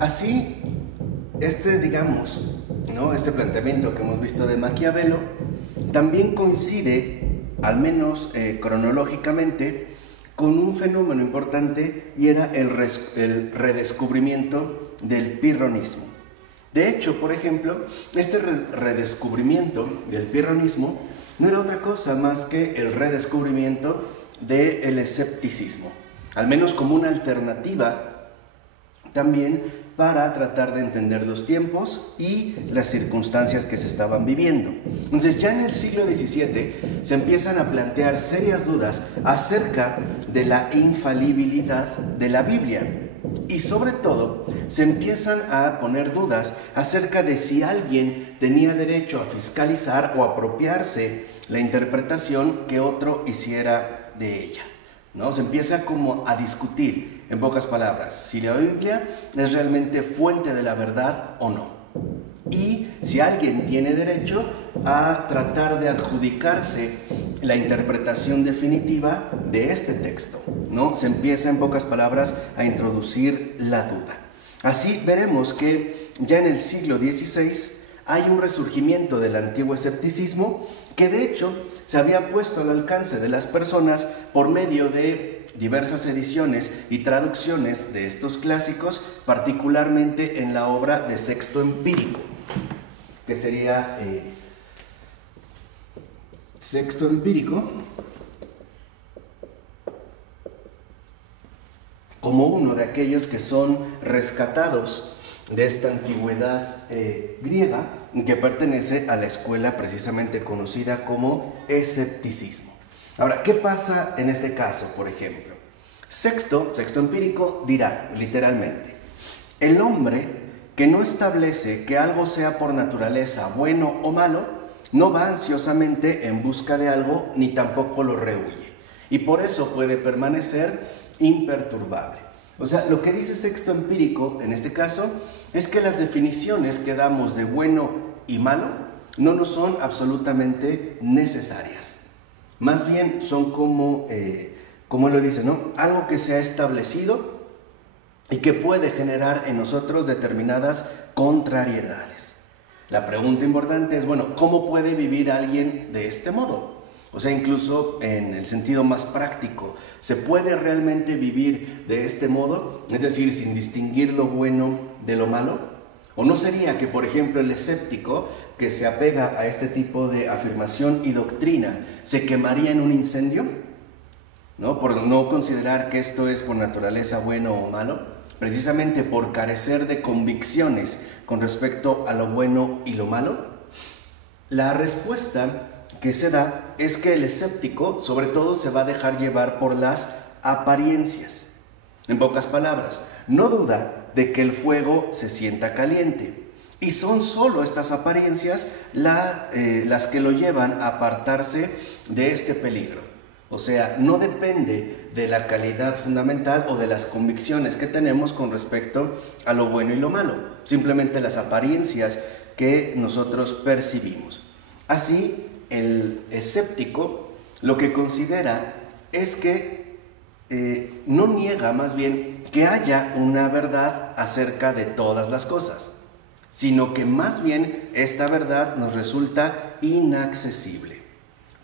Así, digamos, ¿no?, este planteamiento que hemos visto de Maquiavelo también coincide, al menos cronológicamente, con un fenómeno importante, y era el redescubrimiento del pirronismo. De hecho, por ejemplo, este redescubrimiento del pirronismo no era otra cosa más que el redescubrimiento del escepticismo, al menos como una alternativa también para tratar de entender los tiempos y las circunstancias que se estaban viviendo. Entonces, ya en el siglo XVII se empiezan a plantear serias dudas acerca de la infalibilidad de la Biblia, y sobre todo se empiezan a poner dudas acerca de si alguien tenía derecho a fiscalizar o apropiarse la interpretación que otro hiciera de ella, ¿no? Se empieza como a discutir, en pocas palabras, si la Biblia es realmente fuente de la verdad o no, y si alguien tiene derecho a tratar de adjudicarse la interpretación definitiva de este texto, ¿no? Se empieza, en pocas palabras, a introducir la duda. Así veremos que ya en el siglo XVI hay un resurgimiento del antiguo escepticismo que de hecho se había puesto al alcance de las personas por medio de diversas ediciones y traducciones de estos clásicos, particularmente en la obra de Sexto Empírico, que sería Sexto Empírico como uno de aquellos que son rescatados de esta antigüedad griega, que pertenece a la escuela precisamente conocida como escepticismo. Ahora, ¿qué pasa en este caso, por ejemplo? Sexto Empírico dirá, literalmente, el hombre que no establece que algo sea por naturaleza bueno o malo, no va ansiosamente en busca de algo, ni tampoco lo rehúye, y por eso puede permanecer imperturbable. O sea, lo que dice Sexto Empírico en este caso es que las definiciones que damos de bueno y malo no nos son absolutamente necesarias. Más bien son como lo dice, ¿no?, algo que se ha establecido y que puede generar en nosotros determinadas contrariedades. La pregunta importante es, bueno, ¿cómo puede vivir alguien de este modo? O sea, incluso en el sentido más práctico, ¿se puede realmente vivir de este modo? Es decir, sin distinguir lo bueno de lo malo. ¿O no sería que, por ejemplo, el escéptico que se apega a este tipo de afirmación y doctrina se quemaría en un incendio, ¿no?, por no considerar que esto es por naturaleza bueno o malo, precisamente por carecer de convicciones con respecto a lo bueno y lo malo? La respuesta que se da es que el escéptico sobre todo se va a dejar llevar por las apariencias. En pocas palabras, no duda de que el fuego se sienta caliente, y son solo estas apariencias las que lo llevan a apartarse de este peligro. O sea, no depende de la calidad fundamental o de las convicciones que tenemos con respecto a lo bueno y lo malo, simplemente las apariencias que nosotros percibimos. Así, el escéptico lo que considera es que no niega, más bien, que haya una verdad acerca de todas las cosas, sino que más bien esta verdad nos resulta inaccesible.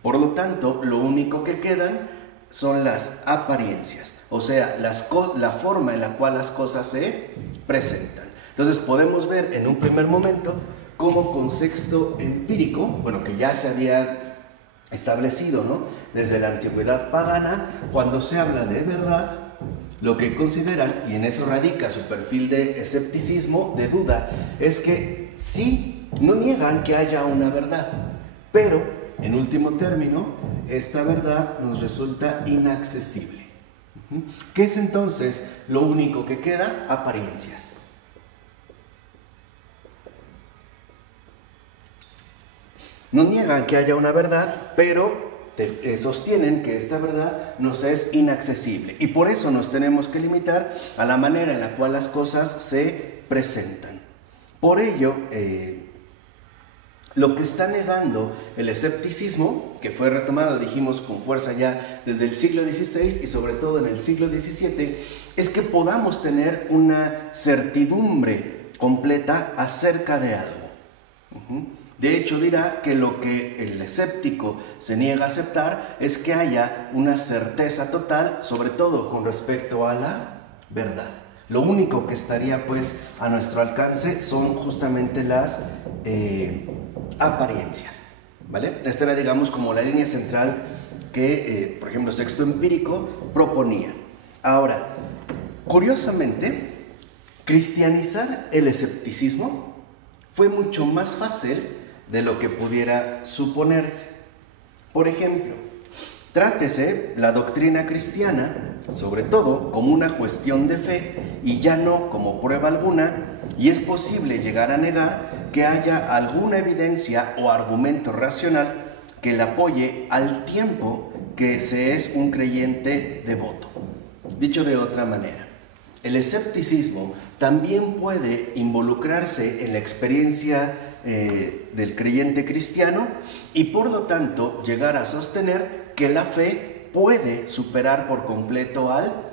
Por lo tanto, lo único que quedan son las apariencias, o sea, la forma en la cual las cosas se presentan. Entonces podemos ver en un primer momento cómo con Sexto Empírico, bueno, que ya se había establecido, ¿no?, desde la antigüedad pagana, cuando se habla de verdad, lo que consideran, y en eso radica su perfil de escepticismo, de duda, es que sí, no niegan que haya una verdad, pero en último término, esta verdad nos resulta inaccesible. ¿Qué es entonces lo único que queda? Apariencias. No niegan que haya una verdad, pero sostienen que esta verdad nos es inaccesible, y por eso nos tenemos que limitar a la manera en la cual las cosas se presentan. Por ello, Lo que está negando el escepticismo, que fue retomado, dijimos, con fuerza ya desde el siglo XVI y sobre todo en el siglo XVII, es que podamos tener una certidumbre completa acerca de algo. De hecho, dirá que lo que el escéptico se niega a aceptar es que haya una certeza total, sobre todo con respecto a la verdad. Lo único que estaría pues a nuestro alcance son justamente las apariencias, ¿vale? Esta era, digamos, como la línea central que, por ejemplo, Sexto Empírico proponía. Ahora, curiosamente, cristianizar el escepticismo fue mucho más fácil de lo que pudiera suponerse. Por ejemplo, trátese la doctrina cristiana, sobre todo como una cuestión de fe y ya no como prueba alguna, y es posible llegar a negar que haya alguna evidencia o argumento racional que la apoye al tiempo que se es un creyente devoto. Dicho de otra manera, el escepticismo también puede involucrarse en la experiencia del creyente cristiano y por lo tanto llegar a sostener que la fe puede superar por completo al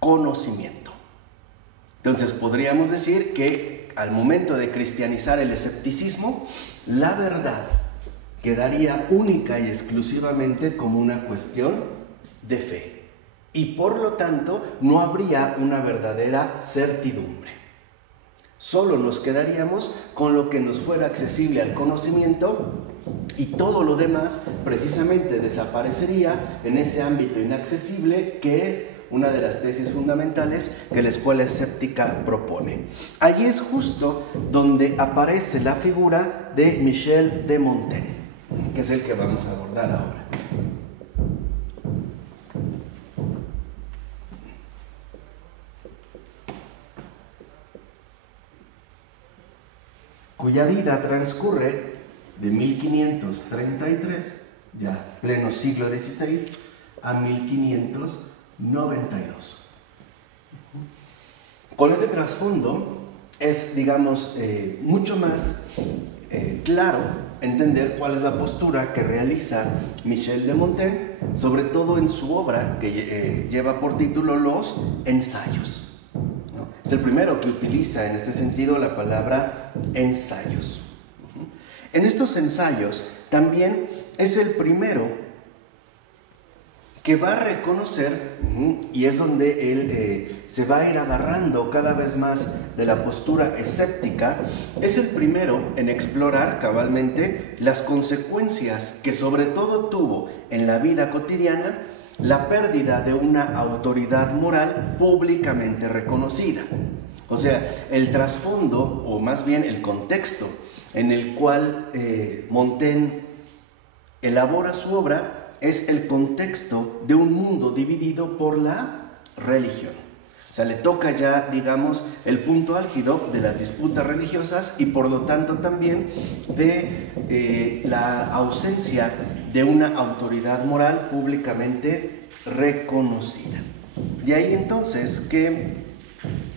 conocimiento. Entonces podríamos decir que al momento de cristianizar el escepticismo, la verdad quedaría única y exclusivamente como una cuestión de fe y por lo tanto no habría una verdadera certidumbre. Solo nos quedaríamos con lo que nos fuera accesible al conocimiento y todo lo demás precisamente desaparecería en ese ámbito inaccesible que es una de las tesis fundamentales que la escuela escéptica propone. Allí es justo donde aparece la figura de Michel de Montaigne, que es el que vamos a abordar ahora. Cuya vida transcurre de 1533, ya pleno siglo XVI, a 1592. Con ese trasfondo es, digamos, mucho más claro entender cuál es la postura que realiza Michel de Montaigne, sobre todo en su obra que lleva por título Los Ensayos. Es el primero que utiliza en este sentido la palabra ensayos. En estos ensayos también es el primero que va a reconocer, y es donde él se va a ir agarrando cada vez más de la postura escéptica, es el primero en explorar cabalmente las consecuencias que sobre todo tuvo en la vida cotidiana la pérdida de una autoridad moral públicamente reconocida. O sea, el trasfondo, o más bien el contexto en el cual Montaigne elabora su obra es el contexto de un mundo dividido por la religión. O sea, le toca ya, digamos, el punto álgido de las disputas religiosas y por lo tanto también de la ausencia de una autoridad moral públicamente reconocida. De ahí entonces que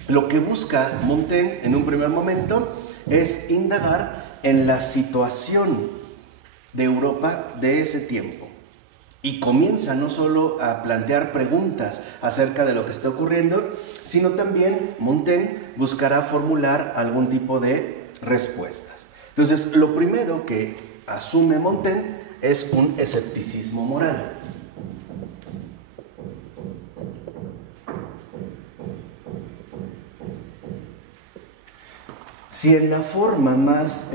lo que busca Montaigne en un primer momento es indagar en la situación de Europa de ese tiempo. Y comienza no solo a plantear preguntas acerca de lo que está ocurriendo, sino también Montaigne buscará formular algún tipo de respuestas. Entonces, lo primero que asume Montaigne es un escepticismo moral. Si en la forma más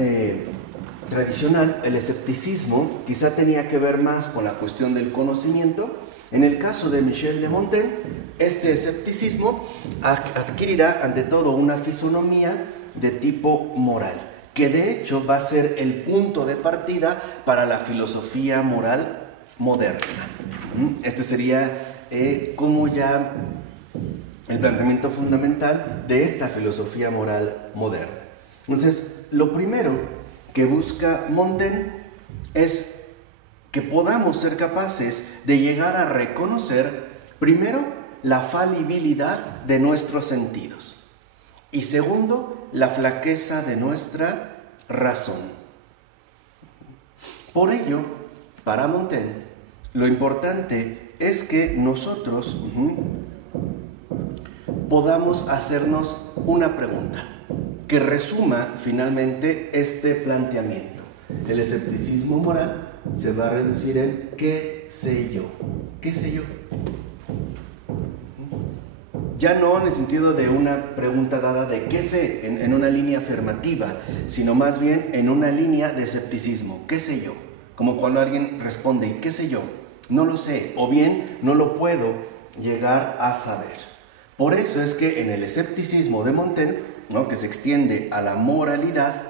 tradicional, el escepticismo quizá tenía que ver más con la cuestión del conocimiento, en el caso de Michel de Montaigne, este escepticismo adquirirá ante todo una fisonomía de tipo moral, que de hecho va a ser el punto de partida para la filosofía moral moderna. Este sería como ya el planteamiento fundamental de esta filosofía moral moderna. Entonces, lo primero que busca Montaigne es que podamos ser capaces de llegar a reconocer, primero, la falibilidad de nuestros sentidos y segundo, la flaqueza de nuestra razón. Por ello, para Montaigne, lo importante es que nosotros podamos hacernos una pregunta que resuma finalmente este planteamiento. El escepticismo moral se va a reducir en ¿qué sé yo? ¿Qué sé yo? Ya no en el sentido de una pregunta dada de ¿qué sé? En una línea afirmativa, sino más bien en una línea de escepticismo. ¿Qué sé yo? Como cuando alguien responde ¿qué sé yo? No lo sé, o bien no lo puedo llegar a saber. Por eso es que en el escepticismo de Montaigne, ¿no?, que se extiende a la moralidad,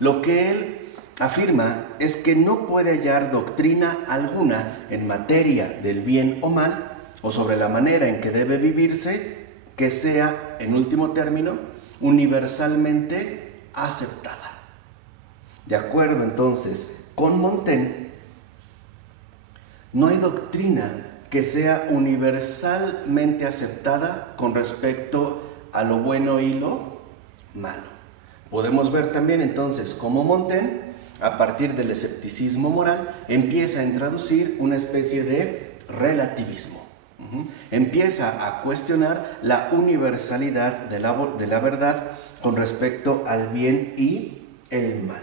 lo que él afirma es que no puede hallar doctrina alguna en materia del bien o mal, o sobre la manera en que debe vivirse, que sea, en último término, universalmente aceptada. De acuerdo entonces con Montaigne, no hay doctrina que sea universalmente aceptada con respecto a lo bueno y lo malo. Podemos ver también entonces cómo Montaigne, a partir del escepticismo moral, empieza a introducir una especie de relativismo. Empieza a cuestionar la universalidad de la verdad con respecto al bien y el mal.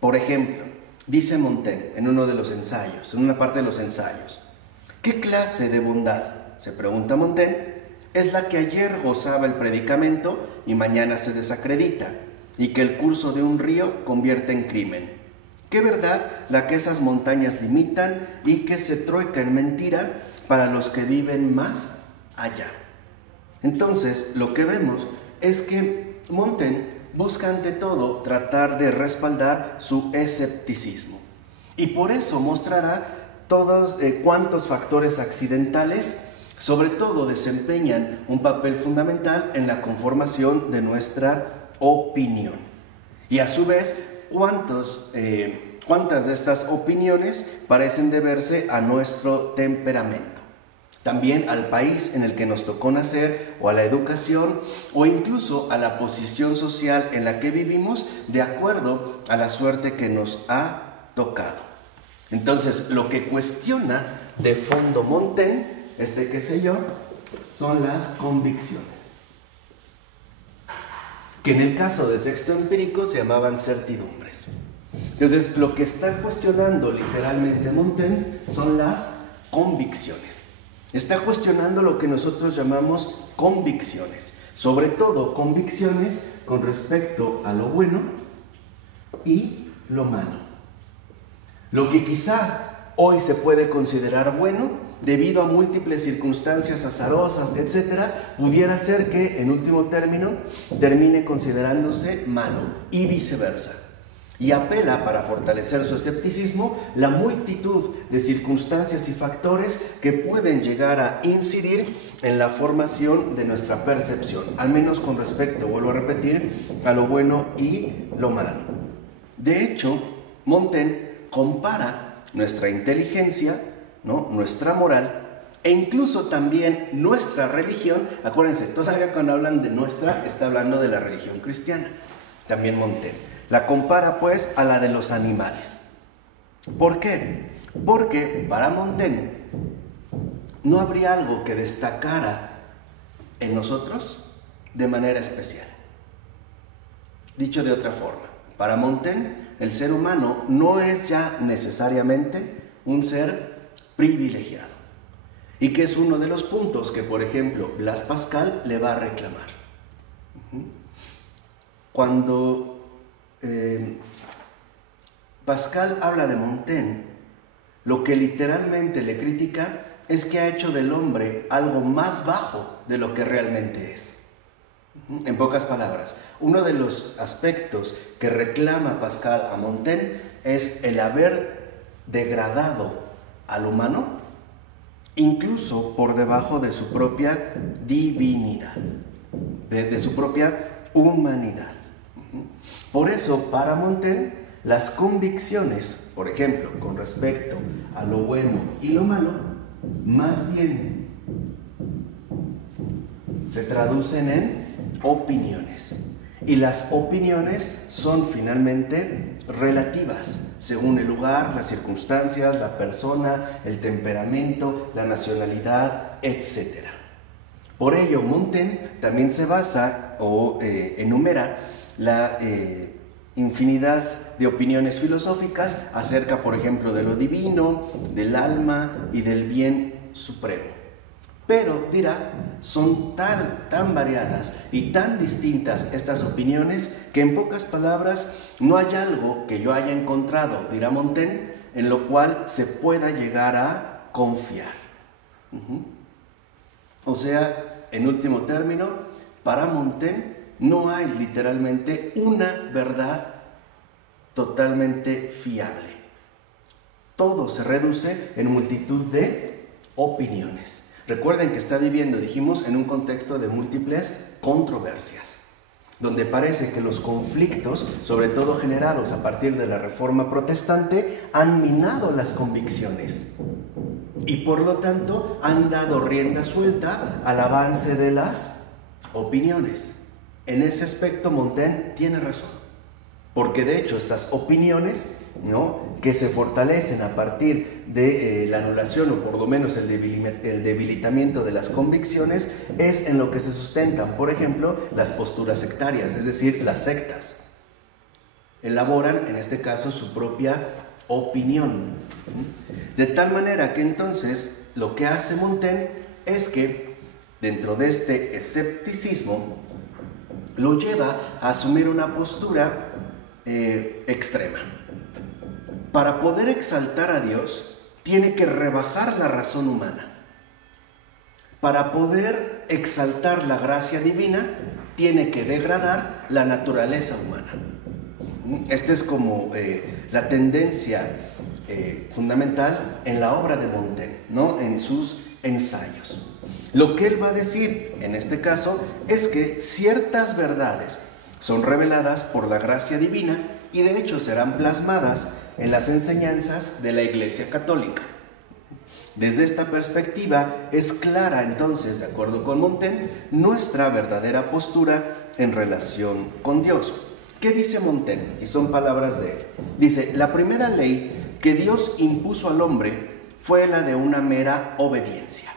Por ejemplo, dice Montaigne en uno de los ensayos, en una parte de los ensayos, ¿qué clase de bondad, se pregunta Montaigne, es la que ayer gozaba el predicamento y mañana se desacredita, y que el curso de un río convierte en crimen? ¿Qué verdad la que esas montañas limitan y que se trueca en mentira para los que viven más allá? Entonces, lo que vemos es que Montaigne busca ante todo tratar de respaldar su escepticismo, y por eso mostrará todos cuantos factores accidentales sobre todo desempeñan un papel fundamental en la conformación de nuestra opinión, y a su vez cuántas de estas opiniones parecen deberse a nuestro temperamento, también al país en el que nos tocó nacer, o a la educación, o incluso a la posición social en la que vivimos, de acuerdo a la suerte que nos ha tocado. Entonces, lo que cuestiona de fondo Montaigne, qué sé yo, son las convicciones, que en el caso de Sexto Empírico se llamaban certidumbres. Entonces, lo que está cuestionando literalmente Montaigne son las convicciones. Está cuestionando lo que nosotros llamamos convicciones, sobre todo convicciones con respecto a lo bueno y lo malo. Lo que quizá hoy se puede considerar bueno, debido a múltiples circunstancias azarosas, etc., pudiera ser que, en último término, termine considerándose malo, y viceversa. Y apela, para fortalecer su escepticismo, la multitud de circunstancias y factores que pueden llegar a incidir en la formación de nuestra percepción, al menos con respecto, vuelvo a repetir, a lo bueno y lo malo. De hecho, Montaigne compara nuestra inteligencia, ¿no?, nuestra moral, e incluso también nuestra religión. Acuérdense, todavía cuando hablan de nuestra, está hablando de la religión cristiana, también Montaigne. La compara pues a la de los animales. ¿Por qué? Porque para Montaigne no habría algo que destacara en nosotros de manera especial. Dicho de otra forma, para Montaigne el ser humano no es ya necesariamente un ser privilegiado, y que es uno de los puntos que, por ejemplo, Blaise Pascal le va a reclamar. Cuando Pascal habla de Montaigne, lo que literalmente le critica es que ha hecho del hombre algo más bajo de lo que realmente es. En pocas palabras, uno de los aspectos que reclama Pascal a Montaigne es el haber degradado al humano incluso por debajo de su propia divinidad, de su propia humanidad. Por eso, para Montaigne, las convicciones, por ejemplo, con respecto a lo bueno y lo malo, más bien se traducen en opiniones. y las opiniones son finalmente relativas, según el lugar, las circunstancias, la persona, el temperamento, la nacionalidad, etc. Por ello, Montaigne también se basa o enumera la infinidad de opiniones filosóficas acerca, por ejemplo, de lo divino, del alma y del bien supremo. Pero, dirá, son tan variadas y tan distintas estas opiniones que en pocas palabras no hay algo que yo haya encontrado, dirá Montaigne, en lo cual se pueda llegar a confiar. O sea, en último término, para Montaigne no hay literalmente una verdad totalmente fiable. Todo se reduce en multitud de opiniones. Recuerden que está viviendo, dijimos, en un contexto de múltiples controversias, donde parece que los conflictos, sobre todo generados a partir de la Reforma Protestante, han minado las convicciones y por lo tanto han dado rienda suelta al avance de las opiniones. En ese aspecto Montaigne tiene razón, porque de hecho estas opiniones, ¿no?, que se fortalecen a partir de la anulación o por lo menos el debilitamiento de las convicciones, es en lo que se sustentan, por ejemplo, las posturas sectarias, es decir, las sectas. Elaboran, en este caso, su propia opinión. De tal manera que entonces lo que hace Montaigne es que dentro de este escepticismo lo lleva a asumir una postura extrema. Para poder exaltar a Dios, tiene que rebajar la razón humana. Para poder exaltar la gracia divina, tiene que degradar la naturaleza humana. Esta es como la tendencia fundamental en la obra de Montaigne, ¿no?, en sus ensayos. Lo que él va a decir en este caso es que ciertas verdades son reveladas por la gracia divina y de hecho serán plasmadas en las enseñanzas de la Iglesia Católica. Desde esta perspectiva es clara entonces, de acuerdo con Montaigne, nuestra verdadera postura en relación con Dios. ¿Qué dice Montaigne? Y son palabras de él. Dice: la primera ley que Dios impuso al hombre fue la de una mera obediencia,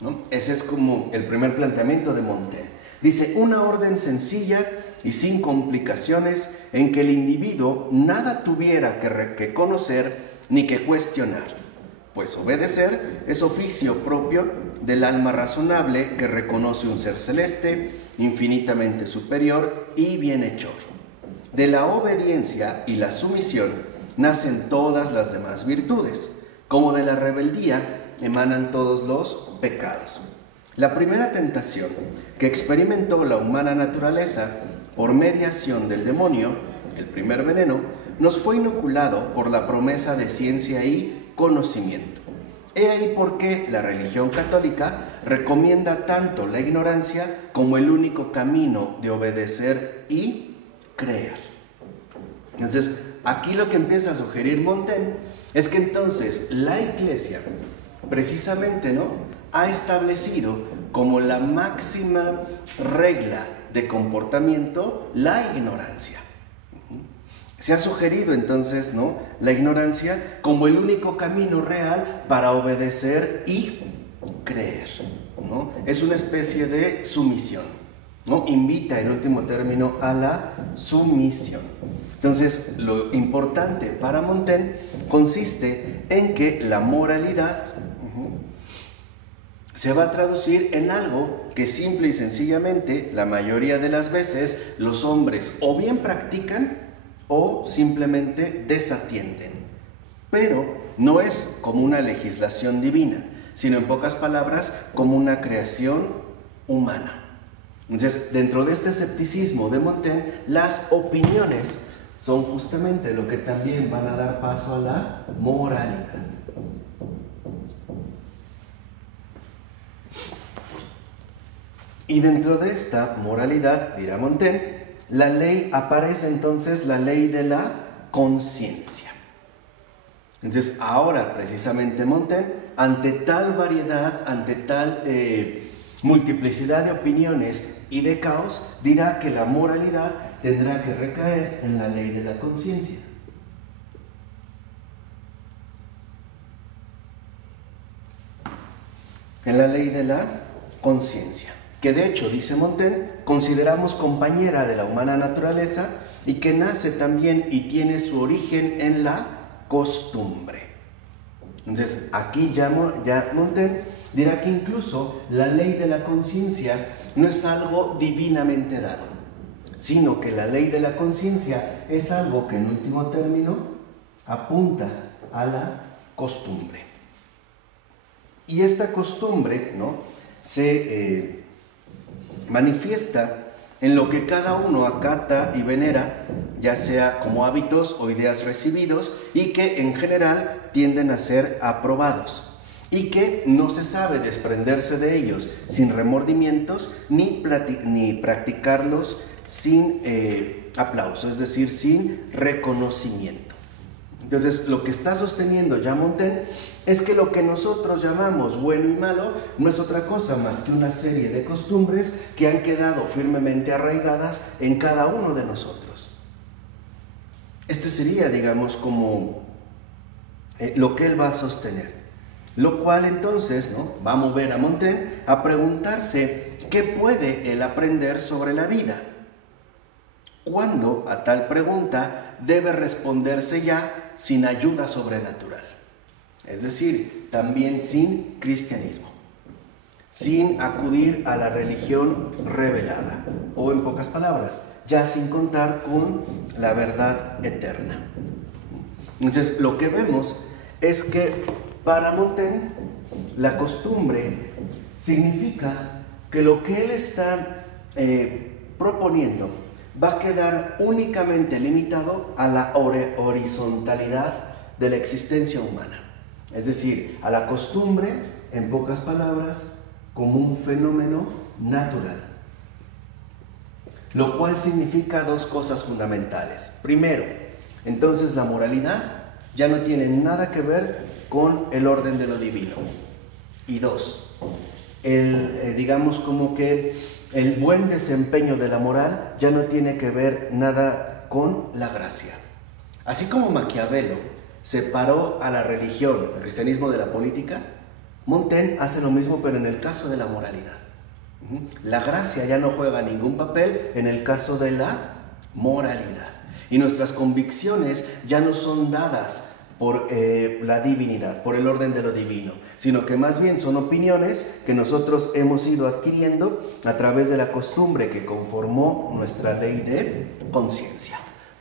¿no? Ese es como el primer planteamiento de Montaigne. Dice: una orden sencilla y sin complicaciones en que el individuo nada tuviera que conocer ni que cuestionar, pues obedecer es oficio propio del alma razonable que reconoce un ser celeste, infinitamente superior y bienhechor. De la obediencia y la sumisión nacen todas las demás virtudes, como de la rebeldía emanan todos los pecados. La primera tentación que experimentó la humana naturaleza por mediación del demonio, el primer veneno, nos fue inoculado por la promesa de ciencia y conocimiento. He ahí por qué la religión católica recomienda tanto la ignorancia como el único camino de obedecer y creer. Entonces, aquí lo que empieza a sugerir Montaigne es que entonces la Iglesia, precisamente, ¿no?, ha establecido como la máxima regla de comportamiento la ignorancia. Se ha sugerido entonces, ¿no?, la ignorancia como el único camino real para obedecer y creer, ¿no? Es una especie de sumisión, ¿no? Invita en último término a la sumisión. Entonces, lo importante para Montaigne consiste en que la moralidad se va a traducir en algo que simple y sencillamente, la mayoría de las veces, los hombres o bien practican o simplemente desatienden. Pero no es como una legislación divina, sino en pocas palabras, como una creación humana. Entonces, dentro de este escepticismo de Montaigne, las opiniones son justamente lo que también van a dar paso a la moralidad. Y dentro de esta moralidad, dirá Montaigne, la ley aparece entonces la ley de la conciencia. Entonces, ahora precisamente Montaigne, ante tal variedad, ante tal multiplicidad de opiniones y de caos, dirá que la moralidad tendrá que recaer en la ley de la conciencia. En la ley de la conciencia, que de hecho, dice Montaigne, consideramos compañera de la humana naturaleza y que nace también y tiene su origen en la costumbre. Entonces, aquí ya Montaigne dirá que incluso la ley de la conciencia no es algo divinamente dado, sino que la ley de la conciencia es algo que en último término apunta a la costumbre. Y esta costumbre, ¿no?, se manifiesta en lo que cada uno acata y venera, ya sea como hábitos o ideas recibidos, y que en general tienden a ser aprobados, y que no se sabe desprenderse de ellos sin remordimientos ni practicarlos sin aplauso, es decir, sin reconocimiento. Entonces, lo que está sosteniendo ya Montaigne es que lo que nosotros llamamos bueno y malo no es otra cosa más que una serie de costumbres que han quedado firmemente arraigadas en cada uno de nosotros. Este sería, digamos, como lo que él va a sostener. Lo cual entonces, ¿no?, va a mover a Montaigne a preguntarse qué puede él aprender sobre la vida. ¿Cuándo a tal pregunta debe responderse ya sin ayuda sobrenatural? Es decir, también sin cristianismo, sin acudir a la religión revelada, o en pocas palabras, ya sin contar con la verdad eterna. Entonces, lo que vemos es que para Montaigne la costumbre significa que lo que él está proponiendo va a quedar únicamente limitado a la horizontalidad de la existencia humana. Es decir, a la costumbre, en pocas palabras, como un fenómeno natural. Lo cual significa dos cosas fundamentales. Primero, entonces la moralidad ya no tiene nada que ver con el orden de lo divino. Y dos, digamos como que el buen desempeño de la moral ya no tiene que ver nada con la gracia. Así como Maquiavelo separó a la religión, el cristianismo, de la política, Montaigne hace lo mismo, pero en el caso de la moralidad. La gracia ya no juega ningún papel en el caso de la moralidad. Y nuestras convicciones ya no son dadas por la divinidad, por el orden de lo divino, sino que más bien son opiniones que nosotros hemos ido adquiriendo a través de la costumbre que conformó nuestra ley de conciencia.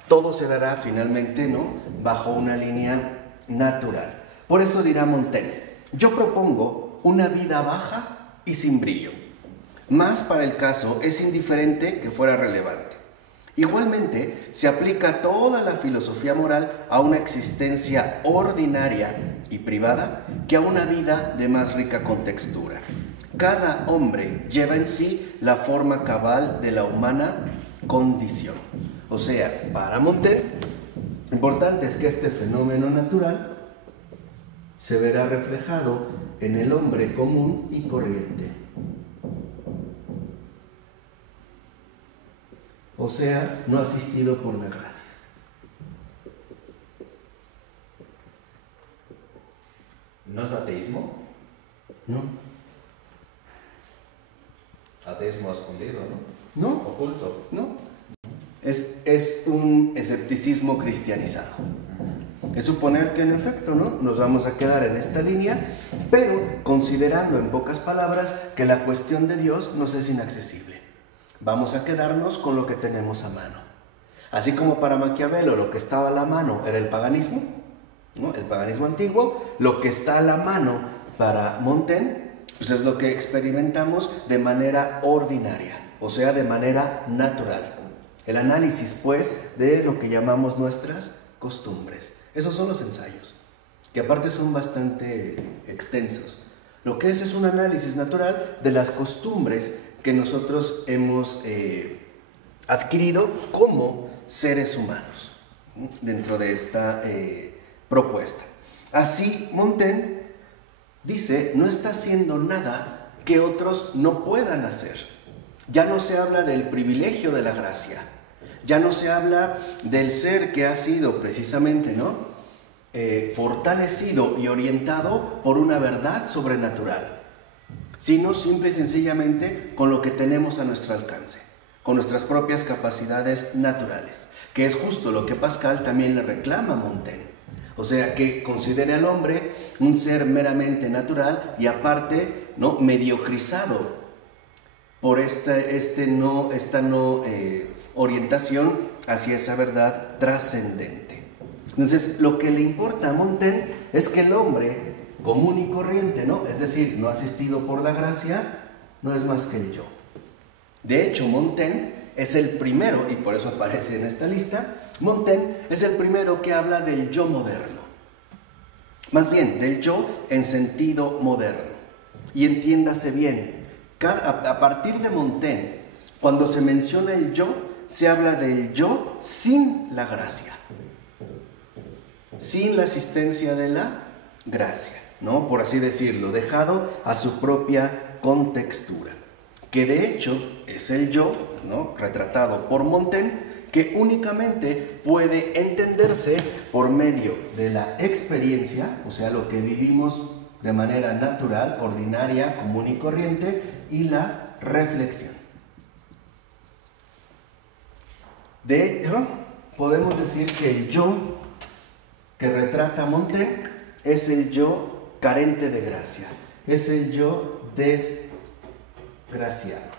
Todo se dará finalmente, ¿no?, bajo una línea natural. Por eso dirá Montaigne: yo propongo una vida baja y sin brillo. Más para el caso es indiferente que fuera relevante. Igualmente, se aplica toda la filosofía moral a una existencia ordinaria y privada que a una vida de más rica contextura. Cada hombre lleva en sí la forma cabal de la humana condición. O sea, para Montaigne, lo importante es que este fenómeno natural se verá reflejado en el hombre común y corriente. O sea, no asistido por la gracia. ¿No es ateísmo? No. Ateísmo escondido, ¿no? No. Oculto. No. Es un escepticismo cristianizado. Es suponer que en efecto, ¿no?, nos vamos a quedar en esta línea, pero considerando en pocas palabras que la cuestión de Dios nos es inaccesible. Vamos a quedarnos con lo que tenemos a mano. Así como para Maquiavelo lo que estaba a la mano era el paganismo, ¿no?, el paganismo antiguo, lo que está a la mano para Montaigne, pues es lo que experimentamos de manera ordinaria, o sea, de manera natural. El análisis, pues, de lo que llamamos nuestras costumbres. Esos son los ensayos, que aparte son bastante extensos. Lo que es un análisis natural de las costumbres que nosotros hemos adquirido como seres humanos, ¿no?, dentro de esta propuesta. Así, Montaigne dice, no está haciendo nada que otros no puedan hacer. Ya no se habla del privilegio de la gracia, ya no se habla del ser que ha sido precisamente, ¿no?, fortalecido y orientado por una verdad sobrenatural, sino simple y sencillamente con lo que tenemos a nuestro alcance, con nuestras propias capacidades naturales, que es justo lo que Pascal también le reclama a Montaigne. O sea, que considere al hombre un ser meramente natural y aparte, ¿no?, mediocrizado por esta orientación hacia esa verdad trascendente. Entonces, lo que le importa a Montaigne es que el hombre común y corriente, ¿no?, es decir, no asistido por la gracia, no es más que el yo. De hecho, Montaigne es el primero, y por eso aparece en esta lista, Montaigne es el primero que habla del yo moderno. Más bien, del yo en sentido moderno. Y entiéndase bien, a partir de Montaigne, cuando se menciona el yo, se habla del yo sin la gracia, sin la asistencia de la gracia, ¿no?, por así decirlo, dejado a su propia contextura, que de hecho es el yo, ¿no?, retratado por Montaigne, que únicamente puede entenderse por medio de la experiencia, o sea, lo que vivimos de manera natural, ordinaria, común y corriente, y la reflexión. De hecho, podemos decir que el yo que retrata Montaigne es el yo carente de gracia, es el yo desgraciado.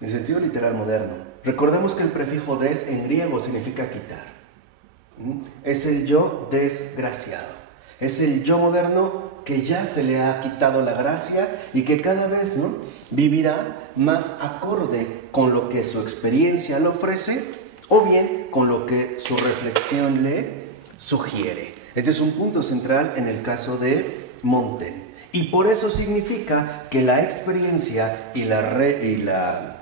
En sentido literal moderno, recordemos que el prefijo des en griego significa quitar. Es el yo desgraciado, es el yo moderno que ya se le ha quitado la gracia y que cada vez, ¿no?, vivirá más acorde con lo que su experiencia le ofrece o bien con lo que su reflexión le sugiere. Este es un punto central en el caso de Montaigne. Y por eso significa que la experiencia y la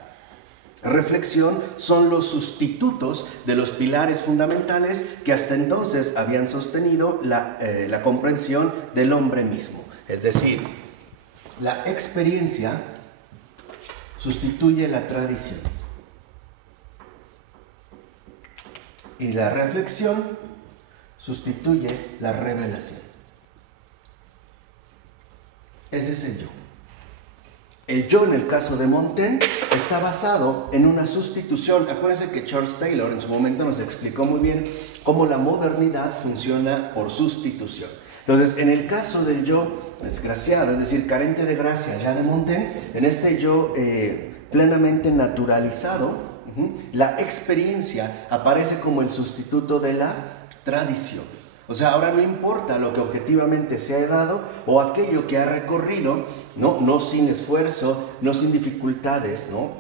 reflexión son los sustitutos de los pilares fundamentales que hasta entonces habían sostenido la comprensión del hombre mismo. Es decir, la experiencia sustituye la tradición y la reflexión sustituye la revelación. Ese es el yo. El yo, en el caso de Montaigne, está basado en una sustitución. Acuérdense que Charles Taylor en su momento nos explicó muy bien cómo la modernidad funciona por sustitución. Entonces, en el caso del yo desgraciado, es decir, carente de gracia, ya de Montaigne, en este yo plenamente naturalizado, la experiencia aparece como el sustituto de la tradición. O sea, ahora no importa lo que objetivamente se ha dado o aquello que ha recorrido, no sin esfuerzo, no sin dificultades, ¿no?,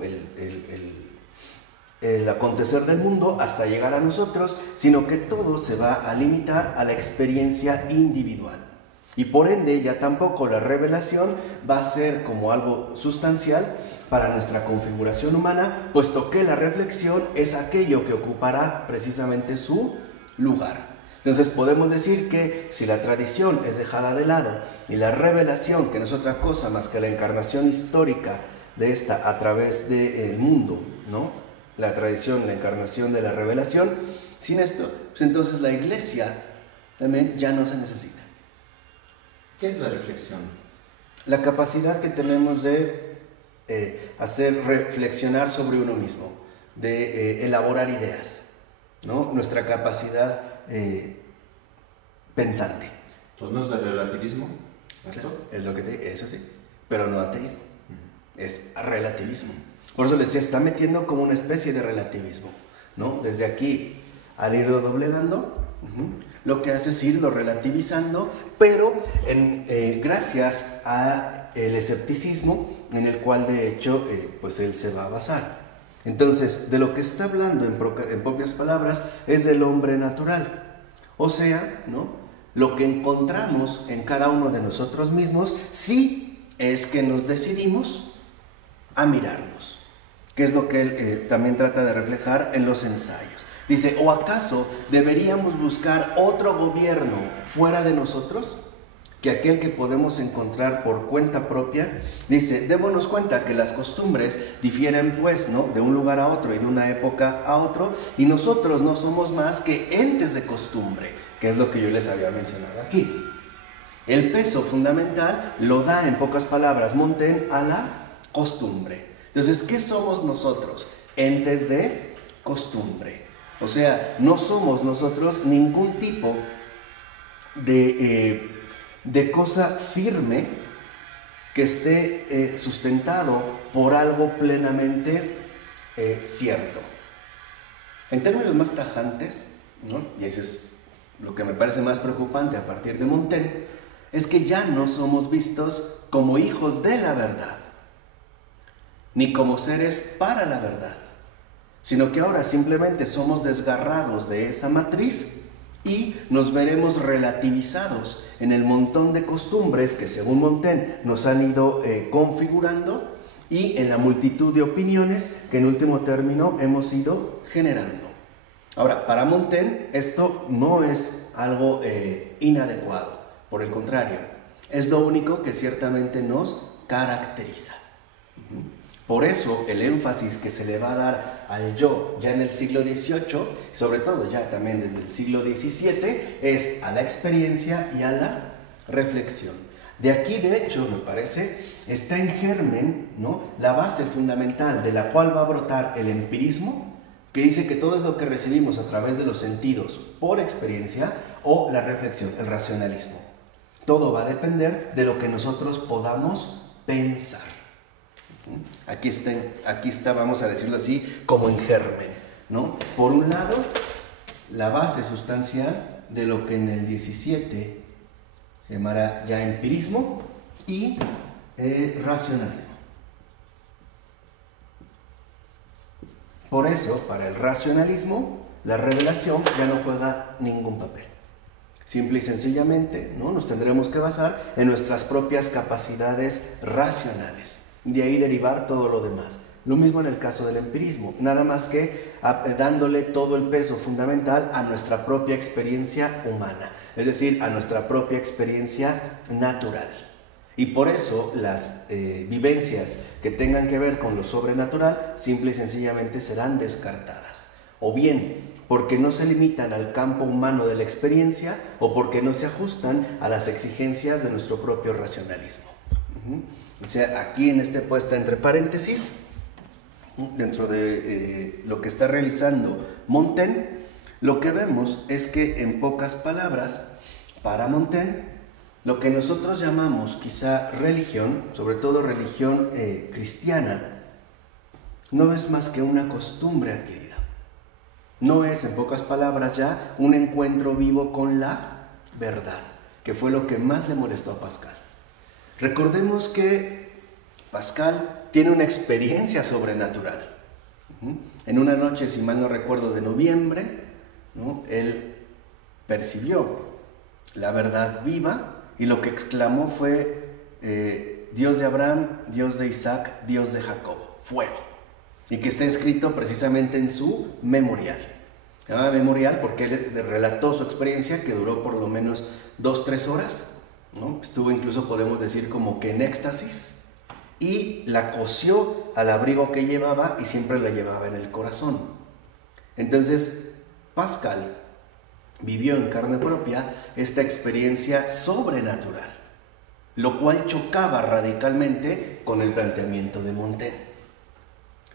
el acontecer del mundo hasta llegar a nosotros, sino que todo se va a limitar a la experiencia individual. Y por ende ya tampoco la revelación va a ser como algo sustancial para nuestra configuración humana, puesto que la reflexión es aquello que ocupará precisamente su lugar. Entonces podemos decir que si la tradición es dejada de lado y la revelación, que no es otra cosa más que la encarnación histórica de esta a través del mundo, ¿no?, la tradición, la encarnación de la revelación, sin esto, pues entonces la iglesia también ya no se necesita. ¿Qué es la reflexión? La capacidad que tenemos de hacer reflexionar sobre uno mismo, de elaborar ideas, ¿no?, nuestra capacidad pensante. Pues no es el relativismo, ¿esto? Es lo que eso sí, pero no ateísmo, es relativismo. Por eso les decía, está metiendo como una especie de relativismo, ¿no? Desde aquí, al irlo doblegando, lo que hace es irlo relativizando, pero gracias al escepticismo en el cual de hecho pues él se va a basar. Entonces, de lo que está hablando en propias palabras es del hombre natural. O sea, ¿no?, lo que encontramos en cada uno de nosotros mismos, sí es que nos decidimos a mirarnos, que es lo que él también trata de reflejar en los ensayos. Dice, ¿o acaso deberíamos buscar otro gobierno fuera de nosotros que aquel que podemos encontrar por cuenta propia. Dice, démonos cuenta que las costumbres difieren pues, ¿no?, de un lugar a otro y de una época a otro, y nosotros no somos más que entes de costumbre, que es lo que yo les había mencionado aquí. El peso fundamental lo da, en pocas palabras, Montaigne, a la costumbre. Entonces, ¿qué somos nosotros? Entes de costumbre. O sea, no somos nosotros ningún tipo de cosa firme que esté sustentado por algo plenamente cierto. En términos más tajantes, ¿no?, y eso es lo que me parece más preocupante a partir de Montaigne, es que ya no somos vistos como hijos de la verdad, ni como seres para la verdad, sino que ahora simplemente somos desgarrados de esa matriz y nos veremos relativizados en el montón de costumbres que, según Montaigne, nos han ido configurando, y en la multitud de opiniones que en último término hemos ido generando. Ahora, para Montaigne esto no es algo inadecuado, por el contrario, es lo único que ciertamente nos caracteriza. Por eso el énfasis que se le va a dar al yo ya en el siglo XVIII, sobre todo ya también desde el siglo XVII, es a la experiencia y a la reflexión. De aquí, de hecho, me parece, está en germen, ¿no?, la base fundamental de la cual va a brotar el empirismo, que dice que todo es lo que recibimos a través de los sentidos por experiencia, o la reflexión, el racionalismo. Todo va a depender de lo que nosotros podamos pensar. Aquí está, vamos a decirlo así, como en germen, ¿no? Por un lado, la base sustancial de lo que en el 17 se llamará ya empirismo y racionalismo. Por eso, para el racionalismo, la revelación ya no juega ningún papel. Simple y sencillamente, ¿no?, nos tendremos que basar en nuestras propias capacidades racionales. De ahí derivar todo lo demás. Lo mismo en el caso del empirismo, nada más que dándole todo el peso fundamental a nuestra propia experiencia humana, es decir, a nuestra propia experiencia natural. Y por eso las vivencias que tengan que ver con lo sobrenatural simple y sencillamente serán descartadas. O bien porque no se limitan al campo humano de la experiencia, o porque no se ajustan a las exigencias de nuestro propio racionalismo. O sea, aquí en este puesta entre paréntesis, dentro de lo que está realizando Montaigne, lo que vemos es que, en pocas palabras, para Montaigne, lo que nosotros llamamos quizá religión, sobre todo religión cristiana, no es más que una costumbre adquirida. No es, en pocas palabras, ya un encuentro vivo con la verdad, que fue lo que más le molestó a Pascal. Recordemos que Pascal tiene una experiencia sobrenatural. En una noche, si mal no recuerdo, de noviembre, ¿no?, él percibió la verdad viva y lo que exclamó fue Dios de Abraham, Dios de Isaac, Dios de Jacob, fuego. Y que está escrito precisamente en su memorial. Se llama memorial porque él relató su experiencia, que duró por lo menos 2-3 horas, ¿no? Estuvo incluso, podemos decir, como que en éxtasis, y la cosió al abrigo que llevaba y siempre la llevaba en el corazón. Entonces, Pascal vivió en carne propia esta experiencia sobrenatural, lo cual chocaba radicalmente con el planteamiento de Montaigne.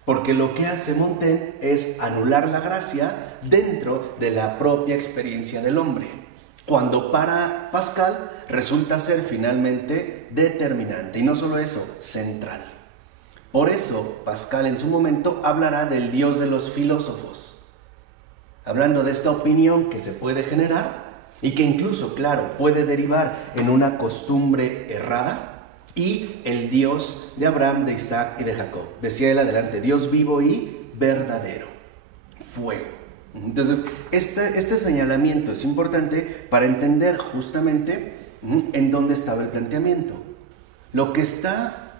Porque lo que hace Montaigne es anular la gracia dentro de la propia experiencia del hombre, cuando para Pascal resulta ser finalmente determinante, y no solo eso, central. Por eso Pascal en su momento hablará del Dios de los filósofos, hablando de esta opinión que se puede generar y que incluso, claro, puede derivar en una costumbre errada, y el Dios de Abraham, de Isaac y de Jacob. Decía él adelante, Dios vivo y verdadero, fuego. Entonces, este señalamiento es importante para entender justamente en dónde estaba el planteamiento. Lo que está,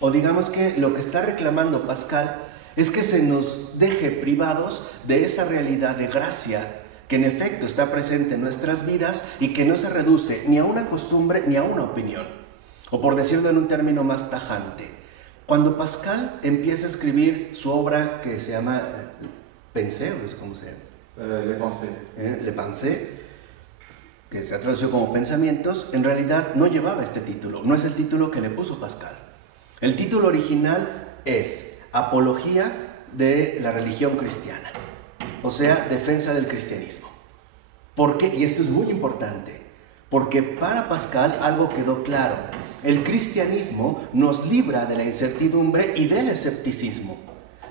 o digamos que lo que está reclamando Pascal es que se nos deje privados de esa realidad de gracia que en efecto está presente en nuestras vidas y que no se reduce ni a una costumbre ni a una opinión. O por decirlo en un término más tajante, cuando Pascal empieza a escribir su obra que se llama Pensée, o no sé cómo se llama, Le Pensée, que se ha traducido como Pensamientos, en realidad no llevaba este título, no es el título que le puso Pascal. El título original es Apología de la religión cristiana, o sea, defensa del cristianismo. ¿Por qué? Y esto es muy importante, porque para Pascal algo quedó claro: el cristianismo nos libra de la incertidumbre y del escepticismo,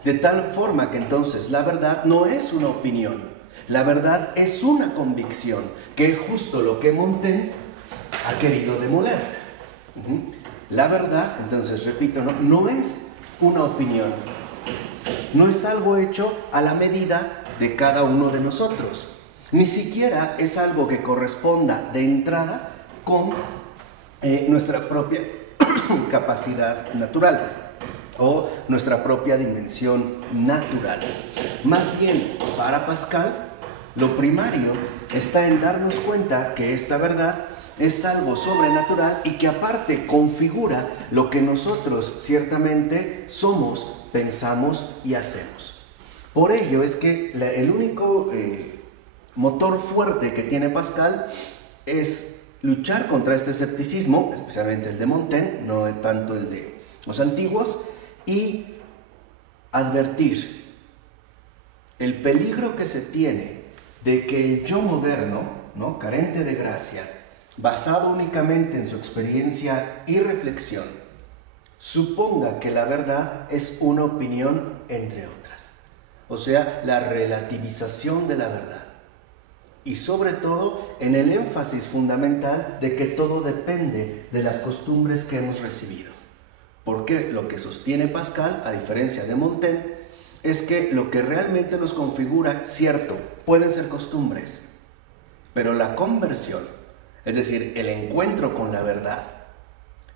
de tal forma que entonces la verdad no es una opinión, la verdad es una convicción, que es justo lo que Montaigne ha querido demoler. La verdad, entonces repito, no es una opinión, no es algo hecho a la medida de cada uno de nosotros, ni siquiera es algo que corresponda de entrada con nuestra propia capacidad natural o nuestra propia dimensión natural. Más bien, para Pascal, lo primario está en darnos cuenta que esta verdad es algo sobrenatural y que aparte configura lo que nosotros ciertamente somos, pensamos y hacemos. Por ello es que el único motor fuerte que tiene Pascal es luchar contra este escepticismo, especialmente el de Montaigne, no tanto el de los antiguos, y advertir el peligro que se tiene de que el yo moderno, ¿no?, carente de gracia, basado únicamente en su experiencia y reflexión, suponga que la verdad es una opinión entre otras. O sea, la relativización de la verdad. Y sobre todo en el énfasis fundamental de que todo depende de las costumbres que hemos recibido. Porque lo que sostiene Pascal, a diferencia de Montaigne, es que lo que realmente nos configura, cierto, pueden ser costumbres, pero la conversión, es decir, el encuentro con la verdad,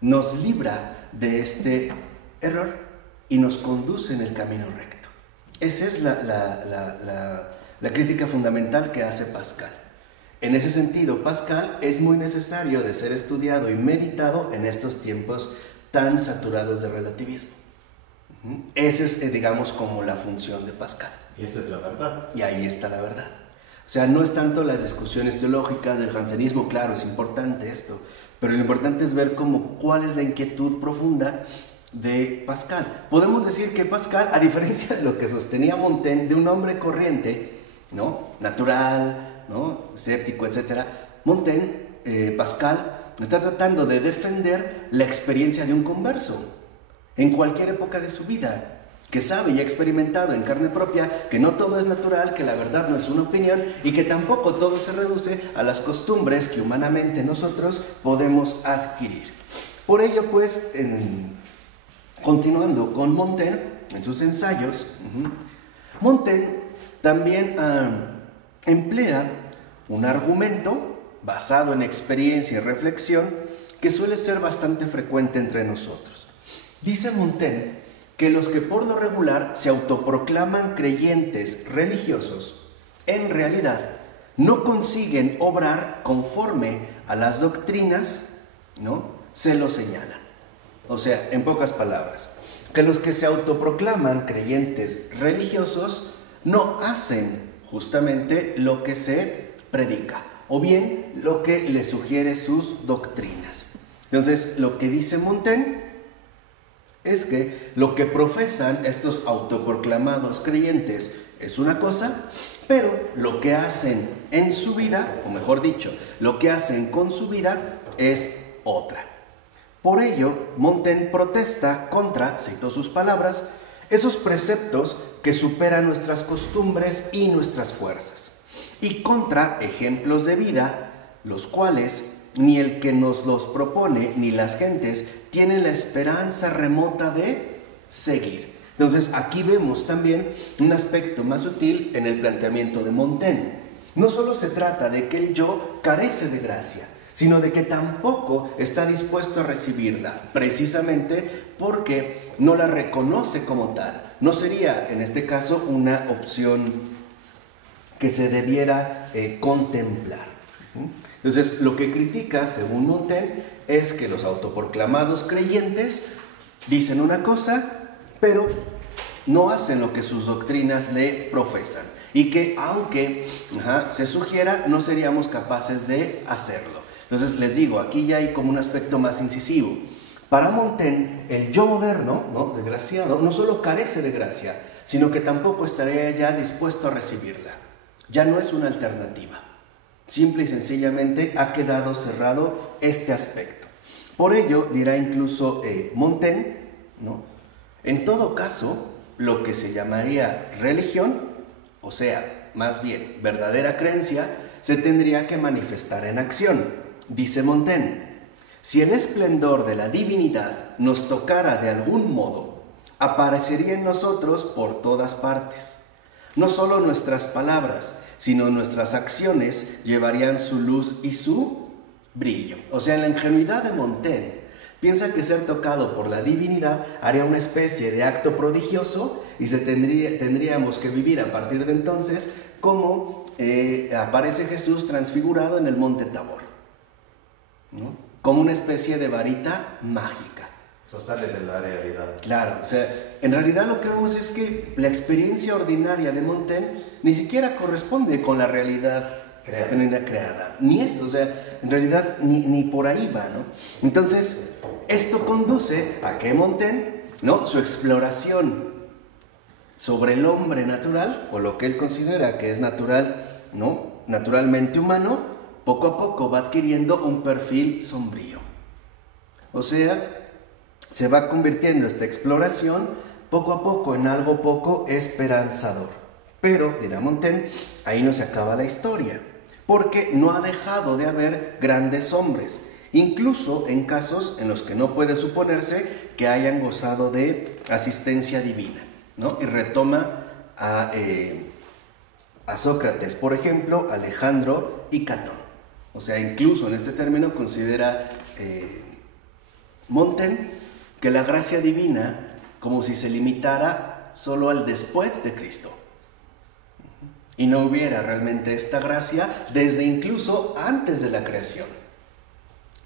nos libra de este error y nos conduce en el camino recto. Esa es la crítica fundamental que hace Pascal. En ese sentido, Pascal es muy necesario de ser estudiado y meditado en estos tiempos tan saturados de relativismo. Esa es, digamos, como la función de Pascal. Y esa es la verdad. Y ahí está la verdad. O sea, no es tanto las discusiones teológicas del jansenismo, claro, es importante esto, pero lo importante es ver cuál es la inquietud profunda de Pascal. Podemos decir que Pascal, a diferencia de lo que sostenía Montaigne, de un hombre corriente, ¿no?, natural, ¿no?, escéptico, etc., Pascal está tratando de defender la experiencia de un converso en cualquier época de su vida, que sabe y ha experimentado en carne propia que no todo es natural, que la verdad no es una opinión y que tampoco todo se reduce a las costumbres que humanamente nosotros podemos adquirir. Por ello, pues, continuando con Montaigne, en sus ensayos, Montaigne también emplea un argumento basado en experiencia y reflexión que suele ser bastante frecuente entre nosotros. Dice Montaigne que los que por lo regular se autoproclaman creyentes religiosos, en realidad no consiguen obrar conforme a las doctrinas, ¿no?, se lo señalan. O sea, en pocas palabras, que los que se autoproclaman creyentes religiosos no hacen justamente lo que se predica, o bien lo que les sugiere sus doctrinas. Entonces, lo que dice Montaigne es que lo que profesan estos autoproclamados creyentes es una cosa, pero lo que hacen en su vida, o mejor dicho, lo que hacen con su vida es otra. Por ello, Montaigne protesta contra, cito sus palabras, esos preceptos que superan nuestras costumbres y nuestras fuerzas, y contra ejemplos de vida, los cuales ni el que nos los propone ni las gentes tienen la esperanza remota de seguir. Entonces, aquí vemos también un aspecto más sutil en el planteamiento de Montaigne. No solo se trata de que el yo carece de gracia, sino de que tampoco está dispuesto a recibirla, precisamente porque no la reconoce como tal. No sería, en este caso, una opción que se debiera contemplar. Entonces, lo que critica, según Montaigne, es que los autoproclamados creyentes dicen una cosa, pero no hacen lo que sus doctrinas le profesan. Y que aunque se sugiera, no seríamos capaces de hacerlo. Entonces, les digo, aquí ya hay como un aspecto más incisivo. Para Montaigne, el yo moderno, ¿no?, desgraciado, no solo carece de gracia, sino que tampoco estaría ya dispuesto a recibirla. Ya no es una alternativa. Simple y sencillamente ha quedado cerrado este aspecto. Por ello, dirá incluso Montaigne, ¿no?, en todo caso, lo que se llamaría religión, o sea, más bien verdadera creencia, se tendría que manifestar en acción. Dice Montaigne: si el esplendor de la divinidad nos tocara de algún modo, aparecería en nosotros por todas partes. No solo nuestras palabras, sino nuestras acciones llevarían su luz y su brillo. O sea, en la ingenuidad de Montaigne, piensa que ser tocado por la divinidad haría una especie de acto prodigioso y tendríamos que vivir a partir de entonces como aparece Jesús transfigurado en el monte Tabor, ¿no?, como una especie de varita mágica. Eso sale de la realidad. Claro, o sea, en realidad lo que vemos es que la experiencia ordinaria de Montaigne ni siquiera corresponde con la realidad creada. Ni eso, o sea, en realidad ni por ahí va, ¿no? Entonces, esto conduce a que Montaigne, ¿no?, su exploración sobre el hombre natural, o lo que él considera que es natural, ¿no?, naturalmente humano, poco a poco va adquiriendo un perfil sombrío. O sea, se va convirtiendo esta exploración poco a poco en algo poco esperanzador. Pero, dirá Montaigne, ahí no se acaba la historia, porque no ha dejado de haber grandes hombres, incluso en casos en los que no puede suponerse que hayan gozado de asistencia divina, ¿no? Y retoma a Sócrates, por ejemplo, Alejandro y Catón. O sea, incluso en este término considera Montaigne que la gracia divina como si se limitara solo al después de Cristo y no hubiera realmente esta gracia desde incluso antes de la creación.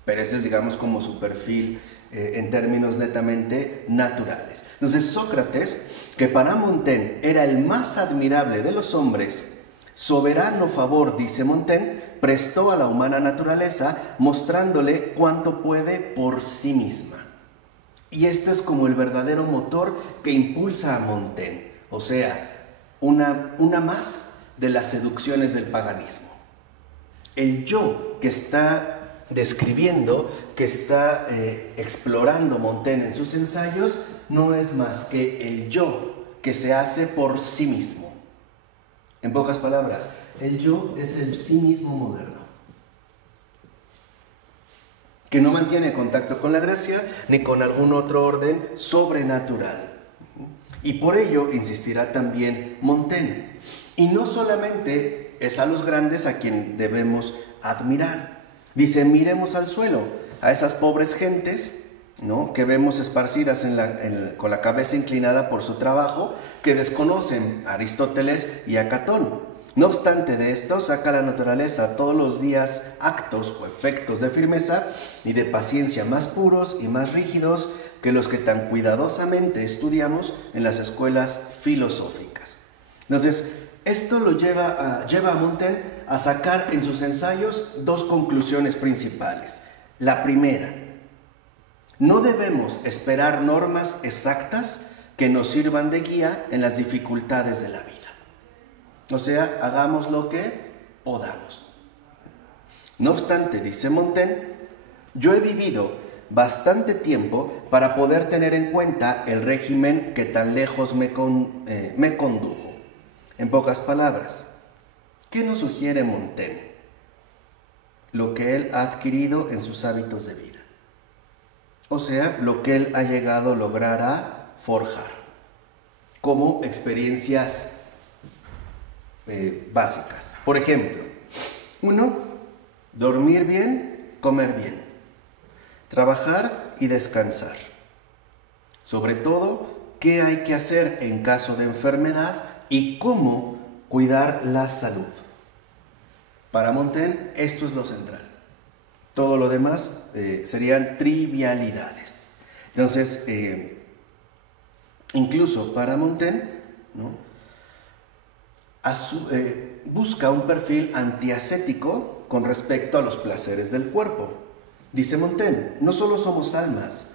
Pero ese es, digamos, como su perfil en términos netamente naturales. Entonces, Sócrates, que para Montaigne era el más admirable de los hombres, soberano favor, dice Montaigne, prestó a la humana naturaleza, mostrándole cuánto puede por sí misma. Y esto es como el verdadero motor que impulsa a Montaigne, o sea, una más de las seducciones del paganismo. El yo que está describiendo, que está explorando Montaigne en sus ensayos, no es más que el yo que se hace por sí mismo. En pocas palabras, el yo es el sí mismo moderno, que no mantiene contacto con la gracia ni con algún otro orden sobrenatural. Y por ello insistirá también Montaigne. Y no solamente es a los grandes a quien debemos admirar. Dice: miremos al suelo, a esas pobres gentes, ¿no?, que vemos esparcidas con la cabeza inclinada por su trabajo, que desconocen a Aristóteles y a Catón. No obstante de esto, saca la naturaleza todos los días actos o efectos de firmeza y de paciencia más puros y más rígidos que los que tan cuidadosamente estudiamos en las escuelas filosóficas. Entonces, esto lo lleva a Montaigne a sacar en sus ensayos dos conclusiones principales. La primera: no debemos esperar normas exactas que nos sirvan de guía en las dificultades de la vida. O sea, hagamos lo que podamos. No obstante, dice Montaigne, yo he vivido bastante tiempo para poder tener en cuenta el régimen que tan lejos me condujo. En pocas palabras, ¿qué nos sugiere Montaigne? Lo que él ha adquirido en sus hábitos de vida. O sea, lo que él ha llegado a lograr a forjar como experiencias básicas. Por ejemplo, 1, dormir bien, comer bien, trabajar y descansar. Sobre todo, qué hay que hacer en caso de enfermedad y cómo cuidar la salud. Para Montaigne esto es lo central. Todo lo demás serían trivialidades. Entonces, incluso para Montaigne, ¿no? Busca un perfil antiascético con respecto a los placeres del cuerpo. Dice Montaigne, no solo somos almas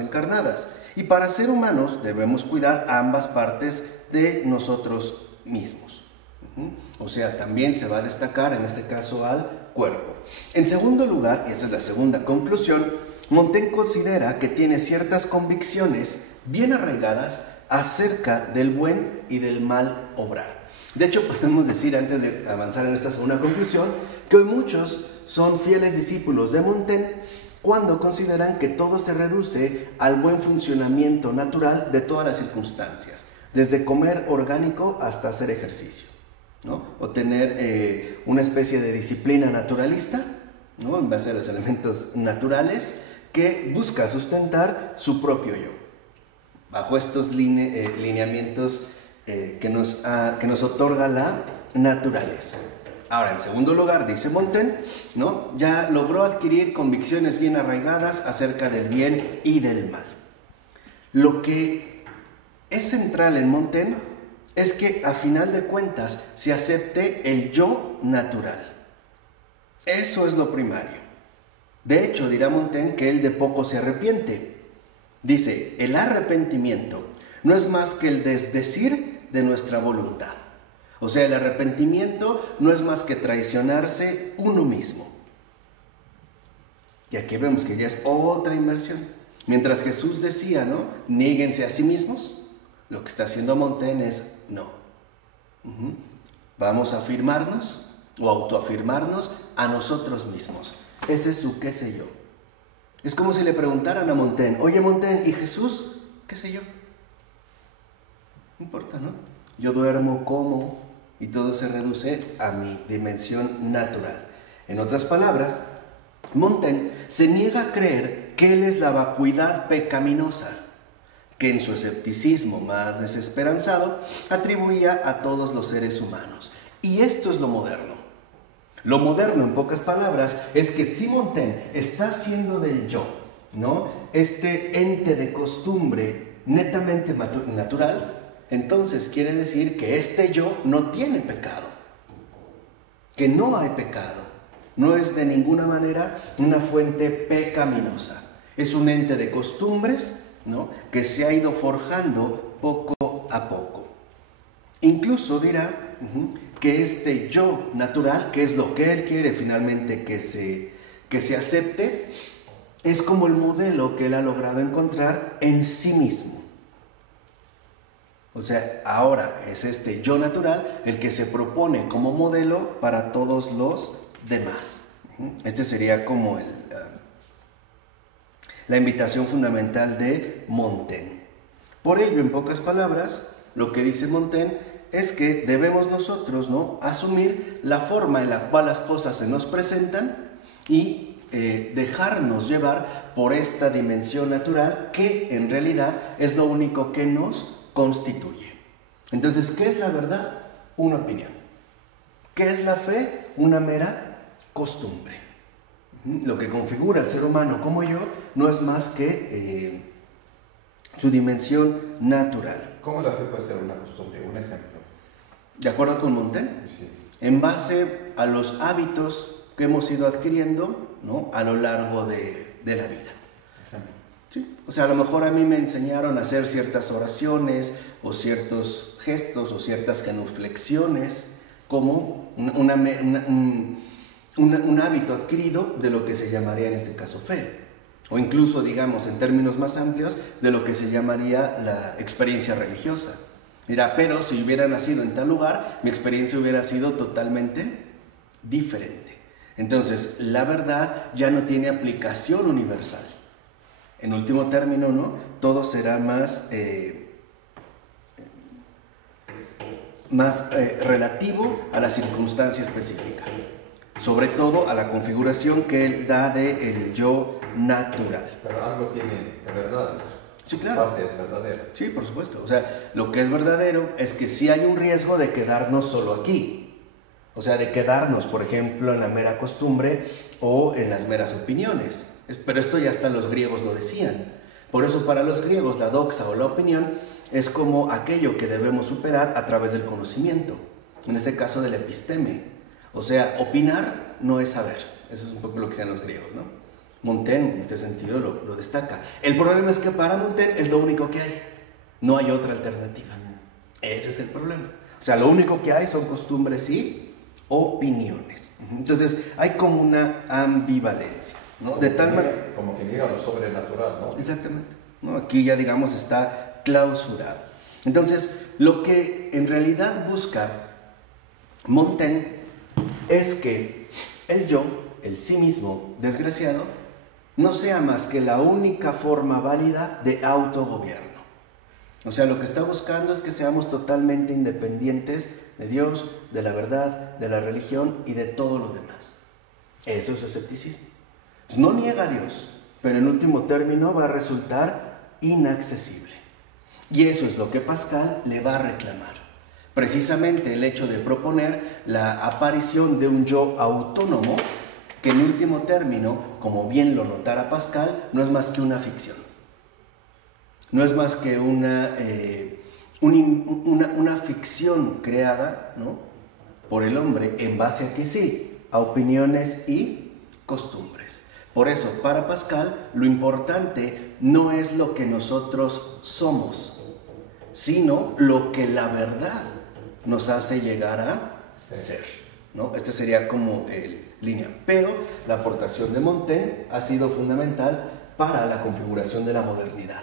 encarnadas, y para ser humanos debemos cuidar ambas partes de nosotros mismos. O sea, también se va a destacar en este caso al cuerpo. En segundo lugar, y esa es la segunda conclusión, Montaigne considera que tiene ciertas convicciones bien arraigadas acerca del buen y del mal obrar. De hecho, podemos decir, antes de avanzar en esta segunda conclusión, que hoy muchos son fieles discípulos de Montaigne cuando consideran que todo se reduce al buen funcionamiento natural de todas las circunstancias, desde comer orgánico hasta hacer ejercicio, ¿no? O tener una especie de disciplina naturalista, ¿no? En base a los elementos naturales, que busca sustentar su propio yo, bajo estos lineamientos que nos otorga la naturaleza. Ahora, en segundo lugar, dice Montaigne, ¿no? Ya logró adquirir convicciones bien arraigadas acerca del bien y del mal. Lo que es central en Montaigne es que, a final de cuentas, se acepte el yo natural. Eso es lo primario. De hecho, dirá Montaigne que él de poco se arrepiente. Dice, el arrepentimiento no es más que el desdecir de nuestra voluntad. O sea, el arrepentimiento no es más que traicionarse uno mismo. Y aquí vemos que ya es otra inversión. Mientras Jesús decía, ¿no? Niéguense a sí mismos, lo que está haciendo Montaigne es no. Vamos a afirmarnos o autoafirmarnos a nosotros mismos. Ese es su qué sé yo. Es como si le preguntaran a Montaigne, oye Montaigne, ¿y Jesús? ¿Qué sé yo? No importa, ¿no? Yo duermo, como, y todo se reduce a mi dimensión natural. En otras palabras, Montaigne se niega a creer que él es la vacuidad pecaminosa, que en su escepticismo más desesperanzado atribuía a todos los seres humanos. Y esto es lo moderno. Lo moderno, en pocas palabras, es que si Montaigne está haciendo del yo, ¿no? Este ente de costumbre netamente natural, entonces quiere decir que este yo no tiene pecado, que no hay pecado, no es de ninguna manera una fuente pecaminosa, es un ente de costumbres, ¿no? Que se ha ido forjando poco a poco. Incluso dirá que este yo natural, que es lo que él quiere finalmente que se acepte, es como el modelo que él ha logrado encontrar en sí mismo. O sea, ahora es este yo natural el que se propone como modelo para todos los demás. Este sería como la invitación fundamental de Montaigne. Por ello, en pocas palabras, lo que dice Montaigne es que debemos nosotros, ¿no?, asumir la forma en la cual las cosas se nos presentan y dejarnos llevar por esta dimensión natural que en realidad es lo único que nos constituye. Entonces, ¿qué es la verdad? Una opinión. ¿Qué es la fe? Una mera costumbre. Lo que configura al ser humano como yo no es más que su dimensión natural. ¿Cómo la fe puede ser una costumbre? Un ejemplo. ¿De acuerdo con Montaigne? Sí. En base a los hábitos que hemos ido adquiriendo, ¿no?, a lo largo de la vida. ¿Sí? O sea, a lo mejor a mí me enseñaron a hacer ciertas oraciones o ciertos gestos o ciertas genuflexiones como un hábito adquirido de lo que se llamaría en este caso fe. O incluso, digamos, en términos más amplios, de lo que se llamaría la experiencia religiosa. Mira, pero si hubiera nacido en tal lugar, mi experiencia hubiera sido totalmente diferente. Entonces, la verdad ya no tiene aplicación universal. En último término, ¿no?, todo será más relativo a la circunstancia específica. Sobre todo a la configuración que él da del yo natural. Pero algo tiene de verdad. Sí, claro. Parte es verdadera. Sí, por supuesto. O sea, lo que es verdadero es que sí hay un riesgo de quedarnos solo aquí. O sea, de quedarnos, por ejemplo, en la mera costumbre o en las meras opiniones. Pero esto ya hasta los griegos lo decían. Por eso para los griegos la doxa o la opinión es como aquello que debemos superar a través del conocimiento. En este caso del episteme. O sea, opinar no es saber. Eso es un poco lo que decían los griegos, ¿no? Montaigne en este sentido lo destaca. El problema es que para Montaigne es lo único que hay. No hay otra alternativa. Ese es el problema. O sea, lo único que hay son costumbres y opiniones. Entonces, hay como una ambivalencia, ¿no? De tal manera... Como que niega lo sobrenatural, ¿no? Exactamente, ¿no? Aquí ya, digamos, está clausurado. Entonces, lo que en realidad busca Montaigne es que el yo, el sí mismo desgraciado, no sea más que la única forma válida de autogobierno. O sea, lo que está buscando es que seamos totalmente independientes de Dios, de la verdad, de la religión y de todo lo demás. Eso es escepticismo. No niega a Dios, pero en último término va a resultar inaccesible. Y eso es lo que Pascal le va a reclamar. Precisamente el hecho de proponer la aparición de un yo autónomo que en último término, como bien lo notara Pascal, no es más que una ficción. No es más que una ficción creada, ¿no?, por el hombre en base a que sí, a opiniones y costumbres. Por eso, para Pascal, lo importante no es lo que nosotros somos, sino lo que la verdad nos hace llegar a ser, ¿no? Este sería como línea. Pero la aportación de Montaigne ha sido fundamental para la configuración de la modernidad.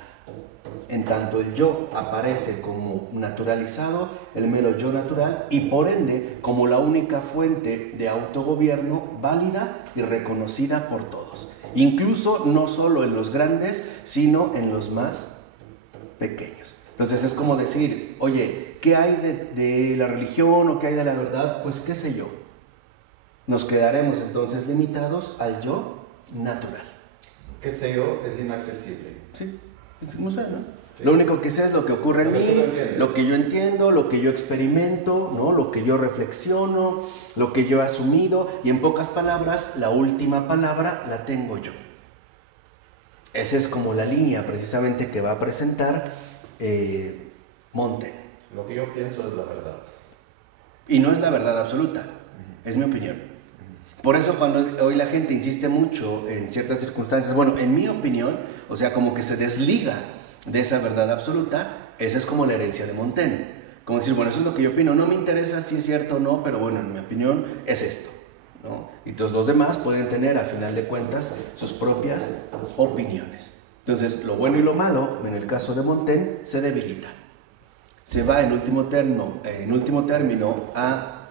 En tanto el yo aparece como naturalizado, el mero yo natural, y por ende como la única fuente de autogobierno válida y reconocida por todos. Incluso no solo en los grandes, sino en los más pequeños. Entonces es como decir, oye, ¿qué hay de la religión o qué hay de la verdad? Pues qué sé yo. Nos quedaremos entonces limitados al yo natural. ¿Qué sé yo? Es inaccesible. Sí, no sé, ¿no? Sí. Lo único que sé es lo que ocurre en mí, lo que yo entiendo, lo que yo experimento, ¿no?, lo que yo reflexiono, lo que yo he asumido, y en pocas palabras, la última palabra la tengo yo. Esa es como la línea precisamente que va a presentar Montaigne. Lo que yo pienso es la verdad. Y no es la verdad absoluta, es mi opinión. Por eso cuando hoy la gente insiste mucho en ciertas circunstancias, bueno, en mi opinión, o sea, como que se desliga de esa verdad absoluta, esa es como la herencia de Montaigne. Como decir, bueno, eso es lo que yo opino, no me interesa si es cierto o no, pero bueno, en mi opinión es esto, ¿no? Y entonces los demás pueden tener, a final de cuentas, sus propias opiniones. Entonces, lo bueno y lo malo, en el caso de Montaigne, se debilita. Se va en último término a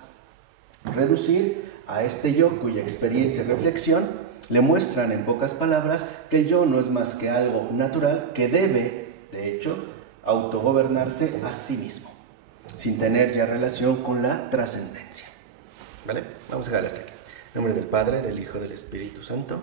reducir a este yo cuya experiencia y reflexión le muestran en pocas palabras que el yo no es más que algo natural que debe, de hecho, autogobernarse a sí mismo, sin tener ya relación con la trascendencia. ¿Vale? Vamos a dejar hasta aquí. En nombre del Padre, del Hijo, del Espíritu Santo.